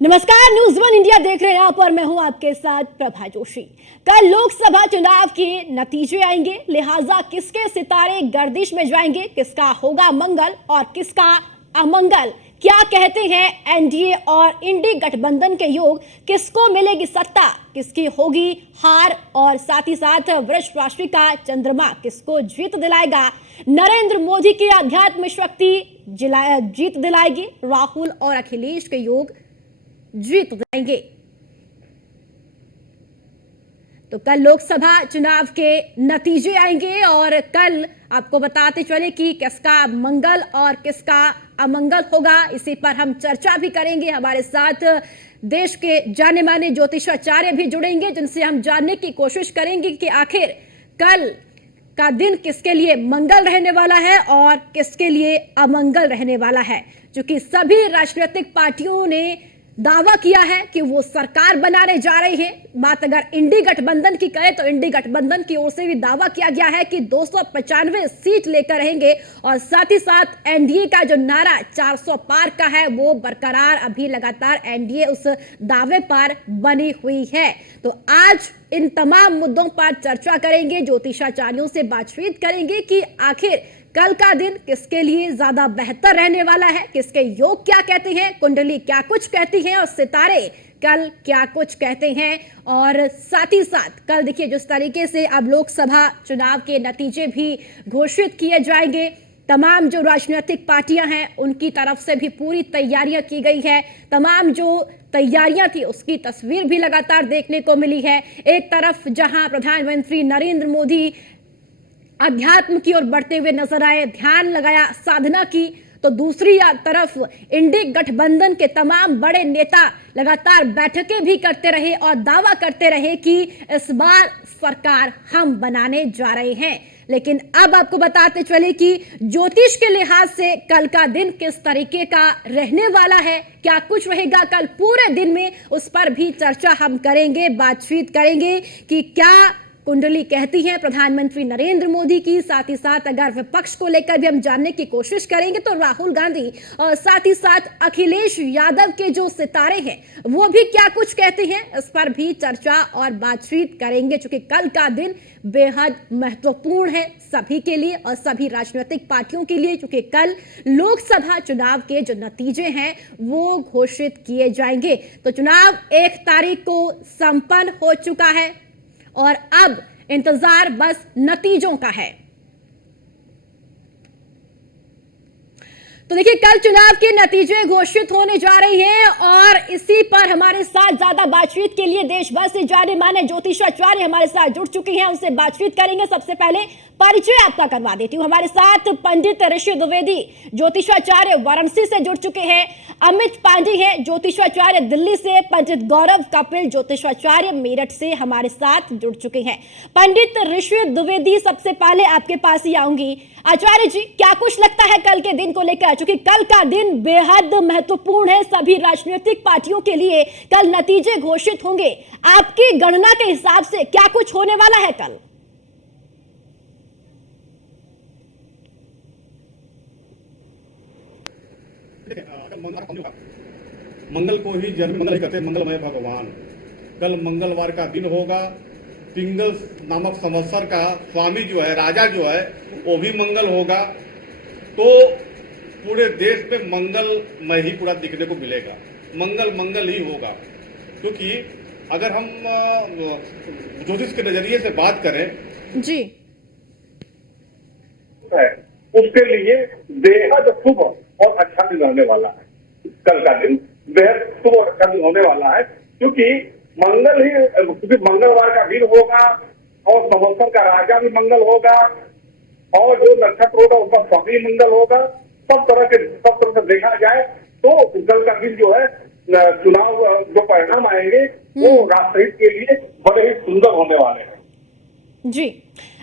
नमस्कार, news one India देख रहे हैं आप और मैं हूं आपके साथ प्रभा जोशी। कल लोकसभा चुनाव के नतीजे आएंगे, लिहाजा किसके सितारे गर्दिश में जाएंगे, किसका होगा मंगल और किसका अमंगल, क्या कहते हैं एनडीए और इंडी गठबंधन के योग, किसको मिलेगी सत्ता, किसकी होगी हार और साथ ही साथ वृष राशि का चंद्रमा किसको जीत दिलाएगा। नरेंद्र मोदी की आध्यात्म शक्ति जीत दिलाएगी, राहुल और अखिलेश के योग जीत जाएंगे। तो कल लोकसभा चुनाव के नतीजे आएंगे और कल आपको बताते चले कि किसका मंगल और किसका अमंगल होगा। इसी पर हम चर्चा भी करेंगे। हमारे साथ देश के जाने माने ज्योतिषाचार्य भी जुड़ेंगे, जिनसे हम जानने की कोशिश करेंगे कि आखिर कल का दिन किसके लिए मंगल रहने वाला है और किसके लिए अमंगल रहने वाला है। क्योंकि सभी राजनीतिक पार्टियों ने दावा किया है कि वो सरकार बनाने जा रही है। बात अगर इंडी गठबंधन की करें तो इंडी गठबंधन की ओर से भी दावा किया गया है कि 295 सीट लेकर रहेंगे और साथ ही साथ एनडीए का जो नारा 400 पार का है वो बरकरार अभी लगातार एनडीए उस दावे पर बनी हुई है। तो आज इन तमाम मुद्दों पर चर्चा करेंगे, ज्योतिषाचार्यों से बातचीत करेंगे कि आखिर कल का दिन किसके लिए ज्यादा बेहतर रहने वाला है, किसके योग क्या कहते हैं, कुंडली क्या कुछ कहती है और सितारे कल क्या कुछ कहते हैं। और साथ ही साथ कल देखिए जिस तरीके से अब लोकसभा चुनाव के नतीजे भी घोषित किए जाएंगे, तमाम जो राजनीतिक पार्टियां हैं उनकी तरफ से भी पूरी तैयारियां की गई है। तमाम जो तैयारियां थी उसकी तस्वीर भी लगातार देखने को मिली है। एक तरफ जहां प्रधानमंत्री नरेंद्र मोदी अध्यात्म की ओर बढ़ते हुए नजर आए, ध्यान लगाया, साधना की, तो दूसरी तरफ इंडी गठबंधन के तमाम बड़े नेता लगातार बैठकें भी करते रहे और दावा करते रहे कि इस बार सरकार हम बनाने जा रहे हैं। लेकिन अब आपको बताते चले कि ज्योतिष के लिहाज से कल का दिन किस तरीके का रहने वाला है, क्या कुछ रहेगा कल पूरे दिन में, उस पर भी चर्चा हम करेंगे, बातचीत करेंगे कि क्या कुंडली कहती है प्रधानमंत्री नरेंद्र मोदी की। साथ ही साथ अगर विपक्ष को लेकर भी हम जानने की कोशिश करेंगे तो राहुल गांधी और साथ ही साथ अखिलेश यादव के जो सितारे हैं वो भी क्या कुछ कहते हैं, इस पर भी चर्चा और बातचीत करेंगे। क्योंकि कल का दिन बेहद महत्वपूर्ण है सभी के लिए और सभी राजनीतिक पार्टियों के लिए, क्योंकि कल लोकसभा चुनाव के जो नतीजे हैं वो घोषित किए जाएंगे। तो चुनाव 1 तारीख को संपन्न हो चुका है और अब इंतजार बस नतीजों का है। तो देखिए कल चुनाव के नतीजे घोषित होने जा रहे हैं और इसी पर हमारे साथ ज्यादा बातचीत के लिए देश भर से जाने माने ज्योतिषाचार्य हमारे साथ जुड़ चुके हैं, उनसे बातचीत करेंगे। सबसे पहले परिचय आपका करवा देती हूँ। हमारे साथ पंडित ऋषि द्विवेदी ज्योतिषाचार्य वाराणसी से जुड़ चुके हैं, अमित पांडे हैं ज्योतिषाचार्य दिल्ली से, पंडित गौरव कपिल ज्योतिषाचार्य मेरठ से हमारे साथ जुड़ चुके हैं। पंडित ऋषि द्विवेदी, सबसे पहले आपके पास ही आऊंगी। आचार्य जी, क्या कुछ लगता है कल के दिन को लेकर, क्योंकि कल का दिन बेहद महत्वपूर्ण है सभी राजनीतिक पार्टियों के लिए, कल नतीजे घोषित होंगे, आपकी गणना के हिसाब से क्या कुछ होने वाला है कल? मंगल को ही जन्म मंगल कहते हैं, मंगलमय भगवान। कल मंगलवार का दिन होगा। पिंगल नामक संवत्सर का स्वामी जो है, राजा जो है, वो भी मंगल होगा। तो पूरे देश में मंगलमय ही पूरा दिखने को मिलेगा, मंगल मंगल ही होगा। क्योंकि अगर हम ज्योतिष के नजरिए से बात करें जी, उसके लिए बेहद शुभ और अच्छा दिन रहने वाला है। कल का दिन बेहद शुभ और अच्छा दिन होने वाला है, क्योंकि मंगल ही, क्योंकि मंगलवार का दिन होगा और संवत्सर का राजा भी मंगल होगा और जो नक्षत्र होगा उसका स्वामी मंगल होगा। सब तरह से देखा जाए तो कल का दिन जो है, चुनाव जो परिणाम आएंगे वो राष्ट्रहित के लिए बड़े ही सुंदर होने वाले हैं। जी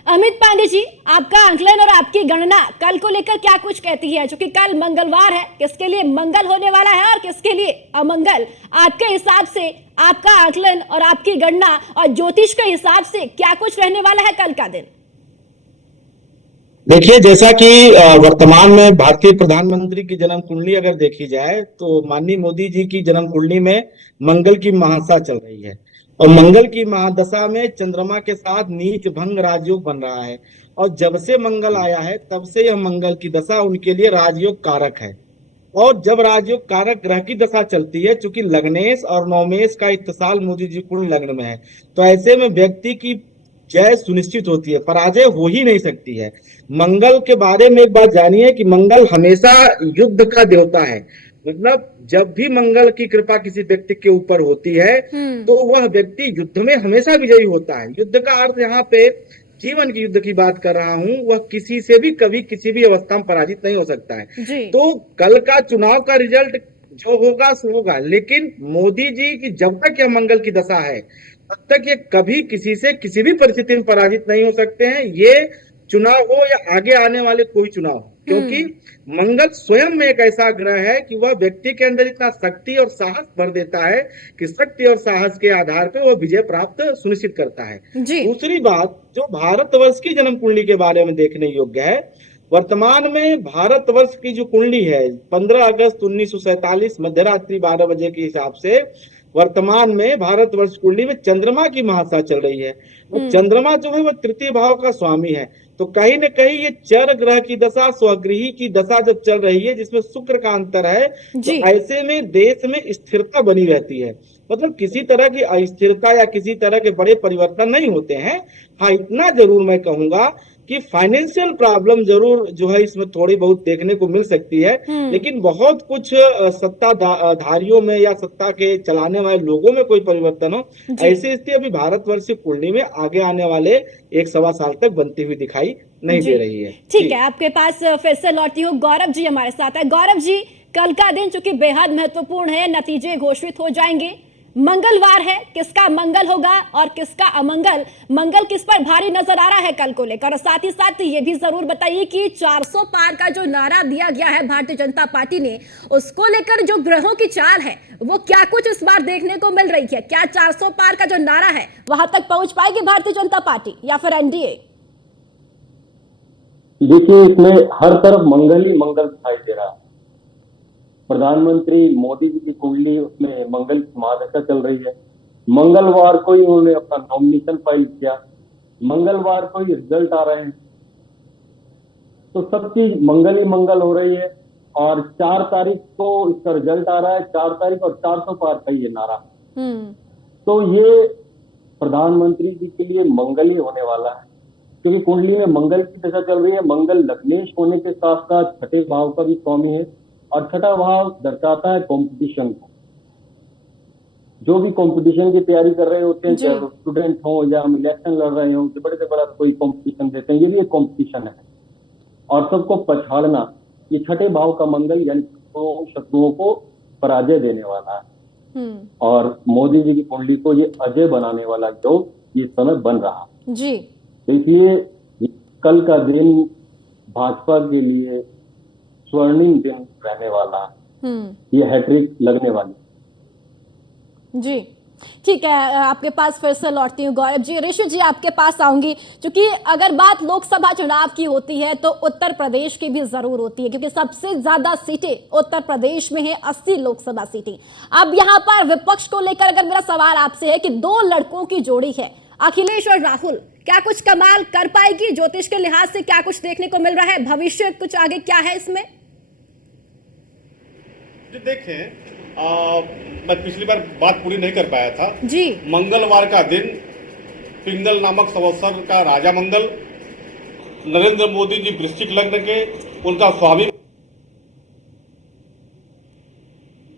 अमित पांडे जी, आपका आंकलन और आपकी गणना कल को लेकर क्या कुछ कहती है? क्योंकि कल मंगलवार है, किसके लिए मंगल होने वाला है और किसके लिए अमंगल, आपके हिसाब से आपका आंकलन और आपकी गणना और ज्योतिष के हिसाब से क्या कुछ रहने वाला है कल का दिन? देखिए, जैसा कि वर्तमान में भारतीय प्रधानमंत्री की जन्म कुंडली अगर देखी जाए तो माननीय मोदी जी की जन्म कुंडली में मंगल की महादशा चल रही है। और मंगल की महादशा में चंद्रमा के साथ नीच भंग राजयोग बन रहा है। और जब से मंगल आया है तब से यह मंगल की दशा उनके लिए राजयोग कारक है। और जब राजयोग कारक ग्रह की दशा चलती है, चूंकि लग्नेश और नवमेश का इत्तिसाल मोदी जी कुंड लग्न में है, तो ऐसे में व्यक्ति की जय सुनिश्चित होती है, पराजय हो ही नहीं सकती है। मंगल के बारे में एक बात जानिए कि मंगल हमेशा युद्ध का देवता है। मतलब जब भी मंगल की कृपा किसी व्यक्ति के ऊपर होती है तो वह व्यक्ति युद्ध में हमेशा विजयी होता है। युद्ध का अर्थ यहाँ पे जीवन की युद्ध की बात कर रहा हूं, वह किसी से भी कभी किसी भी अवस्था में पराजित नहीं हो सकता है। जी। तो कल का चुनाव का रिजल्ट जो होगा सो होगा, लेकिन मोदी जी की जब तक यह मंगल की दशा है तब तक ये कभी किसी से किसी भी परिस्थिति में पराजित नहीं हो सकते हैं। ये चुनाव हो या आगे आने वाले कोई चुनाव हो, क्योंकि मंगल स्वयं में एक ऐसा ग्रह है कि वह व्यक्ति के अंदर इतना शक्ति और साहस भर देता है कि शक्ति और साहस के आधार पर वह विजय प्राप्त सुनिश्चित करता है। जी। दूसरी बात, जो भारतवर्ष की जन्म कुंडली के बारे में देखने योग्य है, वर्तमान में भारतवर्ष की जो कुंडली है 15 अगस्त 1947 मध्यरात्रि 12 बजे के हिसाब से वर्तमान में भारतवर्ष कुंडली में चंद्रमा की महादशा चल रही है। और चंद्रमा जो है वह तृतीय भाव का स्वामी है। तो कहीं न कहीं ये चर ग्रह की दशा, स्वगृही की दशा जब चल रही है जिसमें शुक्र का अंतर है, तो ऐसे में देश में स्थिरता बनी रहती है। मतलब किसी तरह की अस्थिरता या किसी तरह के बड़े परिवर्तन नहीं होते हैं। हाँ, इतना जरूर मैं कहूंगा कि फाइनेंशियल प्रॉब्लम जरूर जो है इसमें थोड़ी बहुत देखने को मिल सकती है, लेकिन बहुत कुछ सत्ताधारियों में या सत्ता के चलाने वाले लोगों में कोई परिवर्तन हो, ऐसी स्थिति अभी भारतवर्ष की कुंडली में आगे आने वाले 1-1.25 साल तक बनती हुई दिखाई नहीं दे रही है। ठीक है, आपके पास फिर से लौटती हूँ। गौरव जी हमारे साथ है। गौरव जी, कल का दिन चूंकि बेहद महत्वपूर्ण है, नतीजे घोषित हो जाएंगे। मंगलवार है, किसका मंगल होगा और किसका अमंगल, मंगल किस पर भारी नजर आ रहा है कल को लेकर? और साथ ही साथ ये भी जरूर बताइए कि 400 पार का जो नारा दिया गया है भारतीय जनता पार्टी ने, उसको लेकर जो ग्रहों की चाल है वो क्या कुछ इस बार देखने को मिल रही है? क्या 400 पार का जो नारा है वहां तक पहुंच पाएगी भारतीय जनता पार्टी या फिर एनडीए? देखिए, इसमें हर तरफ मंगल ही मंगल दिखाई दे रहा है। प्रधानमंत्री मोदी जी की कुंडली, उसमें मंगल की महादशा चल रही है। मंगलवार को ही उन्होंने अपना नॉमिनेशन फाइल किया, मंगलवार को ही रिजल्ट आ रहे हैं। तो सब चीज मंगल ही मंगल हो रही है। और 4 तारीख को इसका रिजल्ट आ रहा है, 4 तारीख और 400 पार का ये नारा। तो ये प्रधानमंत्री जी के लिए मंगल ही होने वाला है, क्योंकि कुंडली में मंगल की दशा चल रही है। मंगल लग्नेश होने के साथ साथ छठे भाव का भी स्वामी है, और छठा भाव दर्शाता है कंपटीशन को। जो भी कंपटीशन की तैयारी कर रहे होते हैं, चाहे स्टूडेंट हो या हम इलेक्शन लड़ रहे हो, बड़े से बड़ा कोई कंपटीशन देते हैं, ये भी एक कंपटीशन है। और सबको पछाड़ना, ये छठे भाव का मंगल यानी शत्रुओं को पराजय देने वाला है। और मोदी जी की कुंडली को ये अजय बनाने वाला योग ये समय बन रहा जी। तो इसलिए कल का दिन भाजपा के लिए स्वर्णिम दिन रहने वाला है। ये हैट्रिक लगने वाली। जी ठीक है, आपके पास फिर से लौटती हूँ गौरव जी। ऋषु जी, आपके पास आऊंगी, क्योंकि अगर बात लोकसभा चुनाव की होती है तो उत्तर प्रदेश की भी जरूर होती है, क्योंकि सबसे ज्यादा सीटें उत्तर प्रदेश में है, 80 लोकसभा सीटें। अब यहाँ पर विपक्ष को लेकर अगर मेरा सवाल आपसे है कि 2 लड़कों की जोड़ी है, अखिलेश और राहुल, क्या कुछ कमाल कर पाएगी? ज्योतिष के लिहाज से क्या कुछ देखने को मिल रहा है? भविष्य कुछ आगे क्या है इसमें? देखें, मैं पिछली बार बात पूरी नहीं कर पाया था जी। मंगलवार का दिन पिंगल नामक संवत्सर का राजा मंगल, नरेंद्र मोदी जी वृश्चिक लग्न के, उनका स्वामी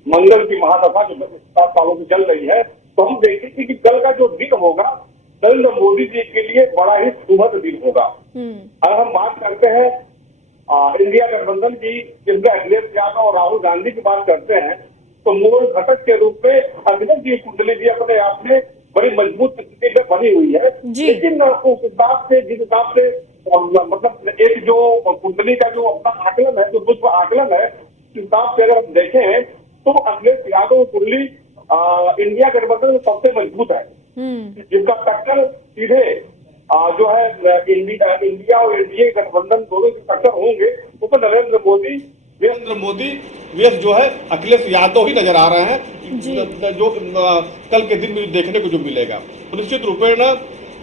मंगल की महादशा जो 7 सालों की चल रही है, तो हम देखेंगे कि कल का जो दिन होगा नरेंद्र मोदी जी के लिए बड़ा ही सुखद दिन होगा। अगर हम बात करते हैं इंडिया गठबंधन की, जिसमें अखिलेश यादव और राहुल गांधी की बात करते हैं, तो मूल घटक के रूप में अखिलेश जी कुंडली जी अपने आप में बड़ी मजबूत स्थिति में बनी हुई है। लेकिन उस हिसाब से, जिस हिसाब से मतलब एक जो कुंडली का जो अपना आकलन है, जो विश्व आकलन है, उस हिसाब से अगर हम देखें तो अखिलेश यादव कुंडली इंडिया गठबंधन में सबसे मजबूत है, जिसका टक्कर सीधे जो है इंडिया और एनडीए गठबंधन दोनों की टक्कर होंगे, वो तो नरेंद्र मोदी व्यस्त जो है अखिलेश यादव ही नजर आ रहे हैं, जी। जो कल के दिन में देखने को जो मिलेगा। तो निश्चित रूपेण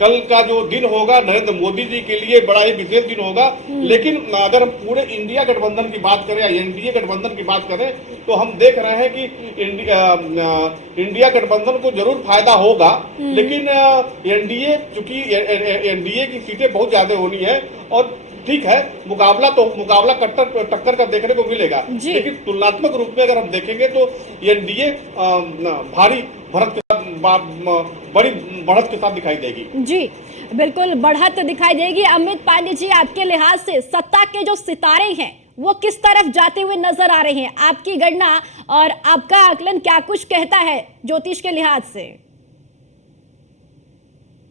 कल का जो दिन होगा नरेंद्र मोदी जी के लिए बड़ा ही विशेष दिन होगा। लेकिन अगर हम पूरे इंडिया गठबंधन की बात करें या एनडीए गठबंधन की बात करें तो हम देख रहे हैं कि इंडिया गठबंधन को जरूर फायदा होगा, लेकिन एनडीए चूंकि एनडीए की सीटें बहुत ज्यादा होनी है और ठीक है मुकाबला टक्कर का देखने को मिलेगा, लेकिन तुलनात्मक रूप में अगर हम देखेंगे तो एनडीए भारी बढ़त के साथ बड़ी बढ़त के साथ दिखाई देगी। जी बिल्कुल बढ़त दिखाई देगी। अमित पांडे जी, आपके लिहाज से सत्ता के जो सितारे हैं वो किस तरफ जाते हुए नजर आ रहे हैं? आपकी गणना और आपका आकलन क्या कुछ कहता है ज्योतिष के लिहाज से?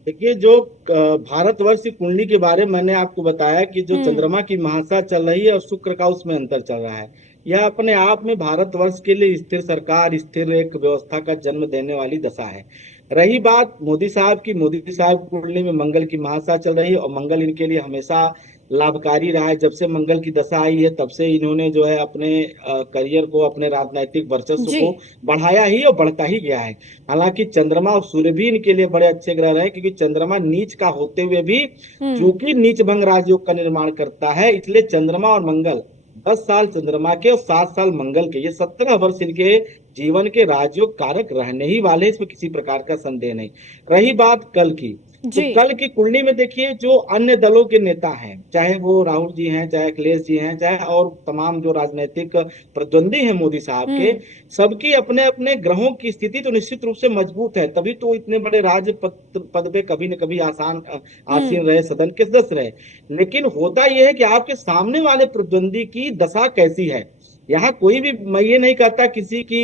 देखिए, जो भारतवर्ष की कुंडली के बारे में मैंने आपको बताया कि जो चंद्रमा की महादशा चल रही है और शुक्र का उसमें अंतर चल रहा है, यह अपने आप में भारतवर्ष के लिए स्थिर सरकार, स्थिर एक व्यवस्था का जन्म देने वाली दशा है। रही बात मोदी साहब की कुंडली में मंगल की महादशा चल रही है और मंगल इनके लिए हमेशा लाभकारी रहा है। जब से मंगल की दशा आई है तब से इन्होंने जो है अपने करियर को, अपने राजनीतिक वर्चस्व को बढ़ाया ही और बढ़ता ही गया है। हालांकि चंद्रमा और सूर्य भी इनके लिए बड़े अच्छे ग्रह रहे, क्योंकि चंद्रमा नीच का होते हुए भी चूंकि नीच भंग राजयोग का निर्माण करता है, इसलिए चंद्रमा और मंगल 10 साल चंद्रमा के और 7 साल मंगल के, ये 17 वर्ष इनके जीवन के राजयोग कारक रहने ही वाले, इसमें किसी प्रकार का संदेह नहीं। रही बात कल की, तो कल की कुंडली में देखिए जो अन्य दलों के नेता हैं, चाहे वो राहुल जी हैं, चाहे अखिलेश जी हैं, चाहे और तमाम जो राजनीतिक प्रतिद्वंदी हैं मोदी साहब के, सबकी अपने अपने ग्रहों की स्थिति तो निश्चित रूप से मजबूत है, तभी तो इतने बड़े राज्य पद पे कभी न कभी आसीन रहे, सदन के सदस्य रहे। लेकिन होता यह है कि आपके सामने वाले प्रतिद्वंदी की दशा कैसी है। यहाँ कोई भी, मैं ये नहीं कहता किसी की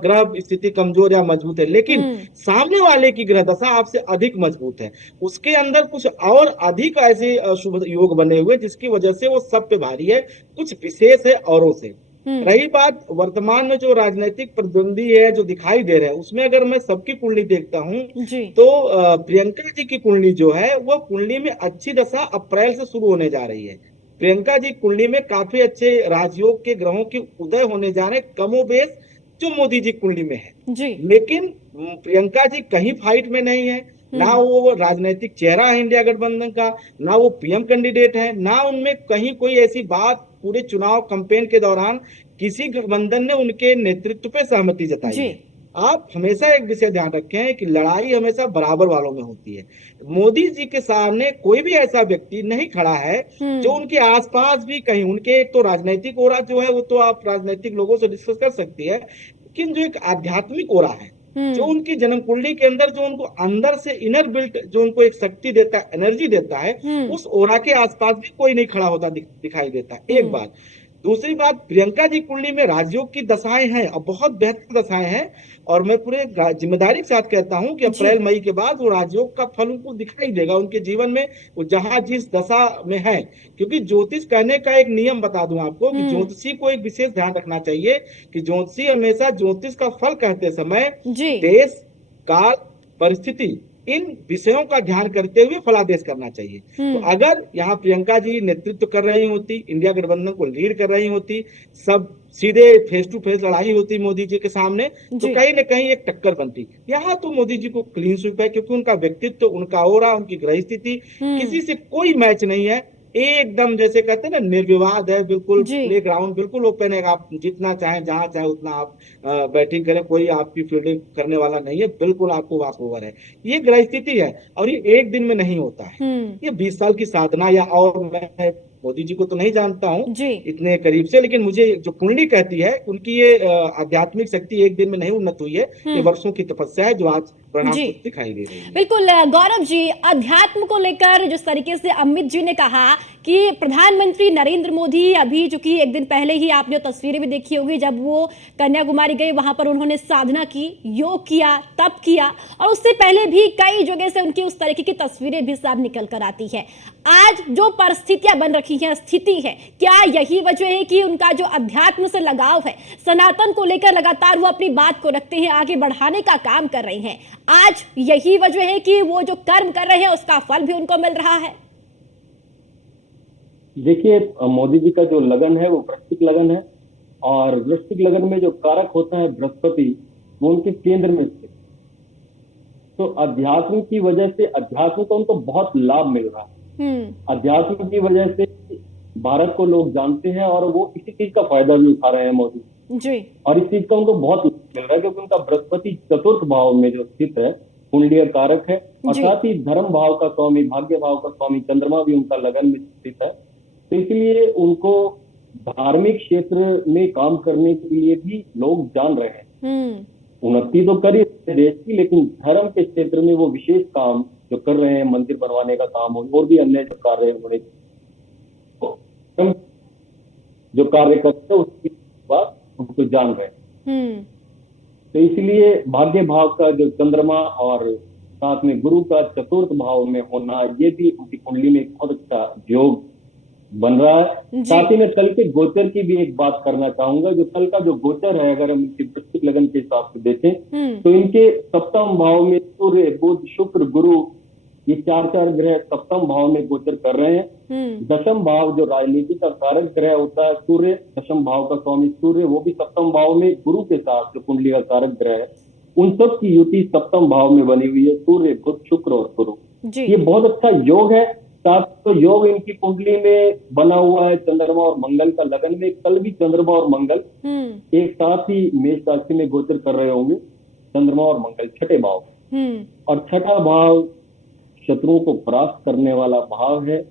ग्रह स्थिति कमजोर या मजबूत है, लेकिन सामने वाले की ग्रह दशा आपसे अधिक मजबूत है, उसके अंदर कुछ और अधिक ऐसे शुभ योग बने हुए जिसकी वजह से वो सब पे भारी है, कुछ विशेष है औरों से। रही बात वर्तमान में जो राजनीतिक प्रतिद्वंदी है जो दिखाई दे रहे हैं, उसमें अगर मैं सबकी कुंडली देखता हूँ तो प्रियंका जी की कुंडली जो है वो कुंडली में अच्छी दशा अप्रैल से शुरू होने जा रही है। प्रियंका जी कुंडली में काफी अच्छे राजयोग के ग्रहों के उदय होने जा रहे, कमोबेश जो मोदी जी कुंडली में है जी। लेकिन प्रियंका जी कहीं फाइट में नहीं है, ना वो राजनीतिक चेहरा है इंडिया गठबंधन का, ना वो पीएम कैंडिडेट है, ना उनमें कहीं कोई ऐसी बात पूरे चुनाव कैंपेन के दौरान किसी गठबंधन ने उनके नेतृत्व पे सहमति जताई है। आप हमेशा एक विषय ध्यान रखें कि लड़ाई हमेशा बराबर वालों में होती है। मोदी जी के सामने कोई भी ऐसा व्यक्ति नहीं खड़ा है जो उनके आसपास भी कहीं, उनके एक तो राजनीतिक ओरा जो है वो तो आप राजनीतिक लोगों से डिस्कस कर सकती है, लेकिन जो एक आध्यात्मिक ओरा है जो उनकी जन्म कुंडली के अंदर जो उनको अंदर से इनर बिल्ट जो उनको एक शक्ति देता है, एनर्जी देता है, उस ओरा के आसपास भी कोई नहीं खड़ा होता दिखाई देता। एक बात। दूसरी बात, प्रियंका जी कुंडली में राजयोग की दशाएं हैं और बहुत बेहतर दशाएं हैं, और मैं पूरे जिम्मेदारी के साथ कहता हूं कि अप्रैल मई के बाद वो राजयोग का फल उनको दिखाई देगा उनके जीवन में, वो जहां जिस दशा में है। क्योंकि ज्योतिष कहने का एक नियम बता दूं आपको कि ज्योतिषी को एक विशेष ध्यान रखना चाहिए कि ज्योतिषी हमेशा ज्योतिष का फल कहते समय देश, काल, परिस्थिति, इन विषयों का ध्यान करते हुए फलादेश करना चाहिए। तो अगर यहाँ प्रियंका जी नेतृत्व कर रही होती, इंडिया गठबंधन को लीड कर रही होती, सब सीधे फेस टू फेस लड़ाई होती मोदी जी के सामने, तो कहीं न कहीं एक टक्कर बनती। यहाँ तो मोदी जी को क्लीन स्वीप है, क्योंकि उनका व्यक्तित्व, उनका ओरा, उनकी ग्रह स्थिति किसी से कोई मैच नहीं है, एकदम जैसे कहते हैं ना निर्विवाद है, बिल्कुल प्ले ग्राउंड बिल्कुल ओपन है, आप जितना चाहे जहां चाहे उतना आप बैटिंग करें, कोई आपकी फील्डिंग करने वाला नहीं है, बिल्कुल आपको वॉक ओवर है। ये ग्रह स्थिति है और ये एक दिन में नहीं होता है, ये 20 साल की साधना। या और मैं मोदी जी को तो नहीं जानता हूँ इतने करीब से, लेकिन मुझे जो कुंडली कहती है उनकी ये आध्यात्मिक शक्ति एक दिन में नहीं उन्नत हुई है, ये वर्षों की तपस्या है जो आज परिणाम दिखाई दे रही है। बिल्कुल गौरव जी, अध्यात्म को लेकर जिस तरीके से अमित जी ने कहा कि प्रधानमंत्री नरेंद्र मोदी, अभी जो कि एक दिन पहले ही आपने तस्वीरें भी देखी होगी जब वो कन्याकुमारी गए, वहां पर उन्होंने साधना की, योग किया, तप किया, और उससे पहले भी कई जगह से उनकी उस तरीके की तस्वीरें भी साफ निकल कर आती है। आज जो परिस्थितियां बन रखी हैं, स्थिति है, क्या यही वजह है कि उनका जो अध्यात्म से लगाव है, सनातन को लेकर लगातार वो अपनी बात को रखते हैं, आगे बढ़ाने का काम कर रहे हैं, आज यही वजह है कि वो जो कर्म कर रहे हैं उसका फल भी उनको मिल रहा है? देखिए, मोदी जी का जो लगन है वो वृश्चिक लगन है, और वृश्चिक लगन में जो कारक होता है बृहस्पति, वो उनके केंद्र में स्थित। तो अध्यात्म की वजह से, अध्यात्म का उनको बहुत लाभ मिल रहा है। अध्यात्म की वजह से भारत को लोग जानते हैं, और वो इसी चीज का फायदा भी उठा रहे हैं मोदी जी। और इस चीज का उनको बहुत लाभ मिल रहा है, क्योंकि उनका बृहस्पति चतुर्थ भाव में जो स्थित है, कुंडलीय कारक है, और जी। साथ ही धर्म भाव का स्वामी, भाग्य भाव का स्वामी चंद्रमा भी उनका लगन में स्थित है। तो इसलिए उनको धार्मिक क्षेत्र में काम करने के लिए भी लोग जान रहे हैं। उन्नति तो करी देश की, लेकिन धर्म के क्षेत्र में वो विशेष काम जो कर रहे हैं, मंदिर बनवाने का काम हो, और भी अन्य जो कार्य उन्होंने जो कार्य करते हैं उसकी बात उनको जान रहे हैं। तो इसलिए भाग्य भाव का जो चंद्रमा और साथ में गुरु का चतुर्थ भाव में होना, ये भी उनकी कुंडली में एक बहुत अच्छा योग बन रहा है। साथ ही में कल के गोचर की भी एक बात करना चाहूंगा। जो कल का जो गोचर है, अगर हम इनकी वृश्चिक लगन के हिसाब से देखें, तो इनके सप्तम भाव में सूर्य, बुध, शुक्र, गुरु, ये चार ग्रह सप्तम भाव में गोचर कर रहे हैं। दशम भाव जो राजनीति का कारक ग्रह होता है सूर्य, दशम भाव का स्वामी सूर्य, वो भी सप्तम भाव में गुरु के साथ जो कुंडली का कारक ग्रह है, उन सब की युति सप्तम भाव में बनी हुई है, सूर्य, बुध, शुक्र और गुरु। ये बहुत अच्छा योग है। साथ तो योग इनकी कुंडली में बना हुआ है चंद्रमा और मंगल का लगन में। कल भी चंद्रमा और मंगल एक साथ ही मेष राशि में गोचर कर रहे होंगे, चंद्रमा और मंगल छठे भाव। और छठा भाव शत्रुओं को परास्त करने वाला भाव है,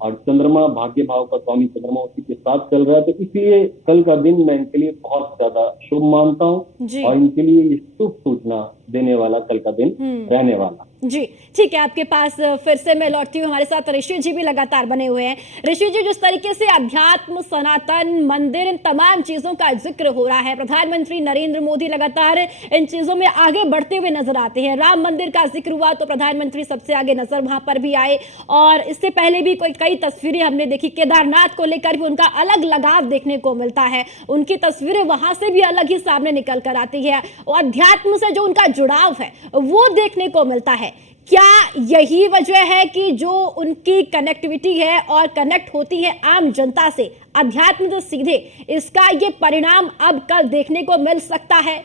और चंद्रमा भाग्य भाव का स्वामी चंद्रमा उसी के साथ चल रहा है। तो इसलिए कल का दिन मैं इनके लिए बहुत ज्यादा शुभ मानता हूँ, और इनके लिए ये शुभ सूचना देने वाला कल का दिन रहने वाला। जी ठीक है, आपके पास फिर से मैं लौटती हूँ। हमारे साथ ऋषि जी भी लगातार बने हुए हैं। ऋषि जी, जिस तरीके से अध्यात्म, सनातन, मंदिर, इन तमाम चीजों का जिक्र हो रहा है, प्रधानमंत्री नरेंद्र मोदी लगातार इन चीजों में आगे बढ़ते हुए नजर आते हैं। राम मंदिर का जिक्र हुआ तो प्रधानमंत्री सबसे आगे नजर वहां पर भी आए, और इससे पहले भी कई तस्वीरें हमने देखी। केदारनाथ को लेकर भी उनका अलग लगाव देखने को मिलता है, उनकी तस्वीरें वहां से भी अलग ही सामने निकल कर आती है, और अध्यात्म से जो उनका जुड़ाव है वो देखने को मिलता है। क्या यही वजह है कि जो उनकी कनेक्टिविटी है और कनेक्ट होती है आम जनता से, अध्यात्म से सीधे, इसका ये परिणाम अब कल देखने को मिल सकता है?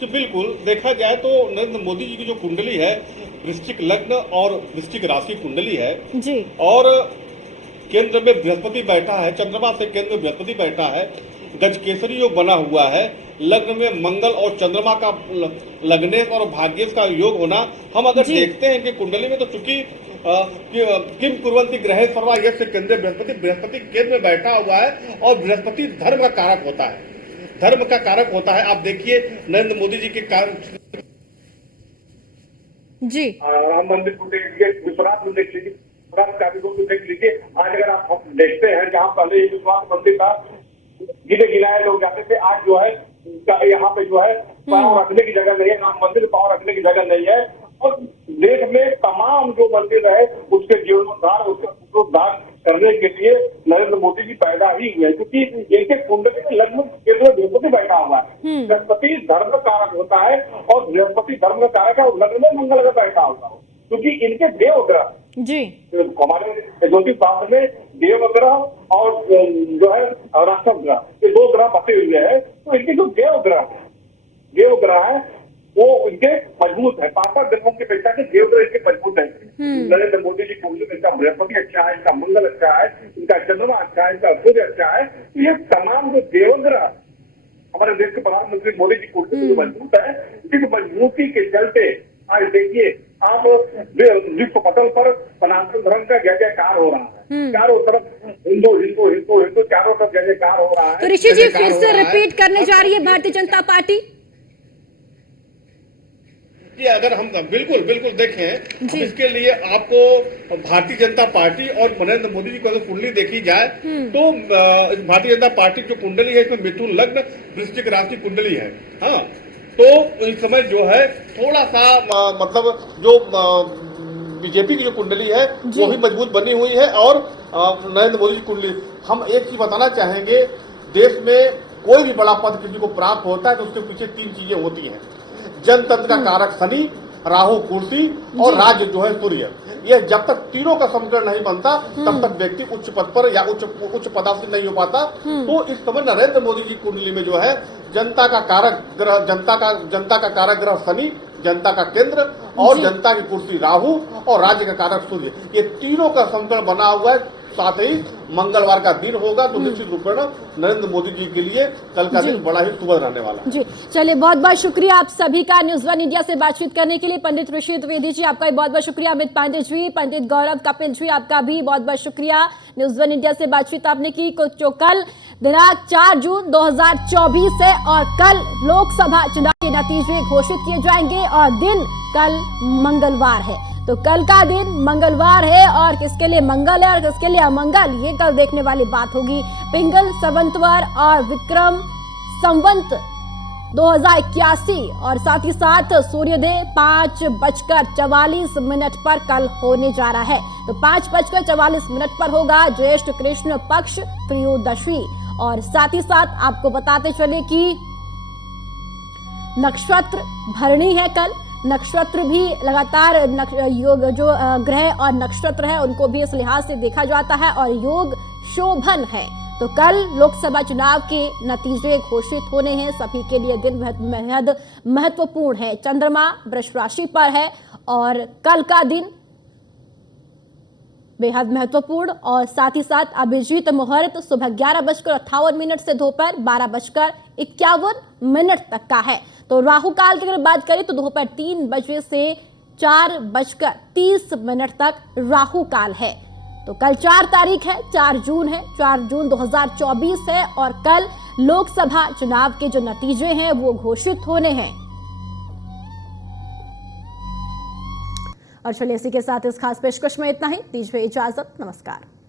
तो बिल्कुल देखा जाए तो नरेंद्र मोदी जी की जो कुंडली है, वृश्चिक लग्न और वृश्चिक राशि कुंडली है जी, और केंद्र में बृहस्पति बैठा है, चंद्रमा से केंद्र में बृहस्पति बैठा है, गजकेसरी योग बना हुआ है, लग्न में मंगल और चंद्रमा का लग्नेश और भाग्येश का योग होना। हम अगर देखते हैं कि कुंडली में तो चूंकि किम कुर्वन्ति ग्रहे सर्वा यस्य केंद्रे बृहस्पति केंद्र में बैठा हुआ है, और बृहस्पति धर्म का कारक होता है, धर्म का कारक होता है। आप देखिए नरेंद्र मोदी जी के कारण जी, राम मंदिर को देख लीजिए, विश्वनाथ को देख लीजिए, कार्यों को देख लीजिए। आज अगर आप देखते हैं, जहाँ पहले विश्वनाथ मंदिर का गिने गिनाए लोग जाते थे, आज जो है यहाँ पे जो है पाँव रखने की जगह नहीं है, राम मंदिर में पाँव रखने की जगह नहीं है। और देश में तमाम जो मंदिर है उसके जीर्णोद्धार, उसके पुनरुद्धार करने के लिए नरेंद्र मोदी जी पैदा ही हुए, क्योंकि इनके कुंडली में लग्न केंद्र में बृहस्पति बैठा हुआ है। बृहस्पति धर्म का कारक होता है, और बृहस्पति धर्म का कारक है, और लग्न में मंगल का बैठा हुआ है, क्योंकि इनके देव ग्रह जी, हमारे ज्योतिष शास्त्र में देव ग्रह और जो है राष्ट्र ग्रह, ये दो ग्रह बसे हुए हैं। तो इनके जो देव ग्रह है वो इनके मजबूत है, 5 ग्रहों की अपेक्षा के देव ग्रह इनके मजबूत है। नरेंद्र मोदी जी कुंडली में इनका बृहस्पति अच्छा है, इनका मंगल अच्छा है, इनका चंद्रमा अच्छा है, इनका सूर्य अच्छा है। तो ये तमाम जो देव ग्रह हमारे देश के प्रधानमंत्री मोदी जी कुंडली में मजबूत है। इस मजबूती के चलते आज देखिए आप विश्व पटल पर सनातन धर्म का जय जयकार हो रहा है, चारों तरफ हिंदू चारों तरफ जय जयकार हो रहा है। तो ऋषि जी फिर से रिपीट करने जा रही है भारतीय जनता पार्टी कि अगर हम बिल्कुल देखें, इसके लिए आपको भारतीय जनता पार्टी और नरेंद्र मोदी जी को अगर कुंडली देखी जाए तो भारतीय जनता पार्टी जो कुंडली है इसमें मिथुन लग्न वृश्चिक राशि कुंडली है। हाँ, तो इस समय जो है थोड़ा सा मतलब जो बीजेपी की जो कुंडली है वो भी मजबूत बनी हुई है, और नरेंद्र मोदी जी कुंडली। हम एक चीज बताना चाहेंगे, देश में कोई भी बड़ा पद किसी को प्राप्त होता है तो उसके पीछे 3 चीजें होती हैं। जनतंत्र का कारक शनि, राहु कुर्सी और राज्य जो है सूर्य। ये जब तक तीनों का समीकरण नहीं बनता तब तक व्यक्ति उच्च पद पर या उच्च पदाधिकारी नहीं हो पाता। तो इस समय नरेंद्र मोदी की कुंडली में जो है जनता का कारक ग्रह शनि, जनता का केंद्र और जनता की कुर्सी राहु और राज्य का कारक सूर्य, ये तीनों का समीकरण बना हुआ है। साथ ही मंगलवार का दिन होगा तो निश्चित रूप में नरेंद्र मोदी जी के लिए कल का दिन बड़ा ही सुखद रहने वाला है। जी चलिए, बहुत बहुत शुक्रिया आप सभी का न्यूज़ वन इंडिया से बातचीत करने के लिए। पंडित ऋषि द्विवेदी जी आपका भी बहुत बहुत शुक्रिया, अमित पांडे जी, पंडित गौरव कपिल जी आपका भी बहुत बहुत शुक्रिया, न्यूज़ वन इंडिया से बातचीत आपने की। जो कल दिनांक 4 जून 2024 है और कल लोकसभा चुनाव के नतीजे घोषित किए जाएंगे और दिन कल मंगलवार है। तो कल का दिन मंगलवार है और किसके लिए मंगल है और किसके लिए अमंगल, ये कल देखने वाली बात होगी। पिंगल संवत्सर और विक्रम संवत 2081 और साथ ही साथ सूर्योदय 5:44 पर कल होने जा रहा है। तो 5:44 पर होगा ज्येष्ठ कृष्ण पक्ष त्रयोदशी। और साथ ही साथ आपको बताते चले कि नक्षत्र भरणी है कल। नक्षत्र भी लगातार योग जो ग्रह और नक्षत्र है उनको भी इस लिहाज से देखा जाता है और योग शोभन है। तो कल लोकसभा चुनाव के नतीजे घोषित होने हैं, सभी के लिए दिन बेहद महत्वपूर्ण है। चंद्रमा वृष राशि पर है और कल का दिन बेहद महत्वपूर्ण और साथ ही साथ अभिजीत मुहूर्त सुबह 11:58 से दोपहर 12:51 तक का है। तो राहु काल की अगर बात करें तो दोपहर 3 बजे से 4:30 तक राहु काल है। तो कल 4 तारीख है, 4 जून है, 4 जून 2024 है और कल लोकसभा चुनाव के जो नतीजे हैं वो घोषित होने हैं। और चलिए इसी के साथ इस खास पेशकश में इतना ही, दीजिए इजाजत, नमस्कार।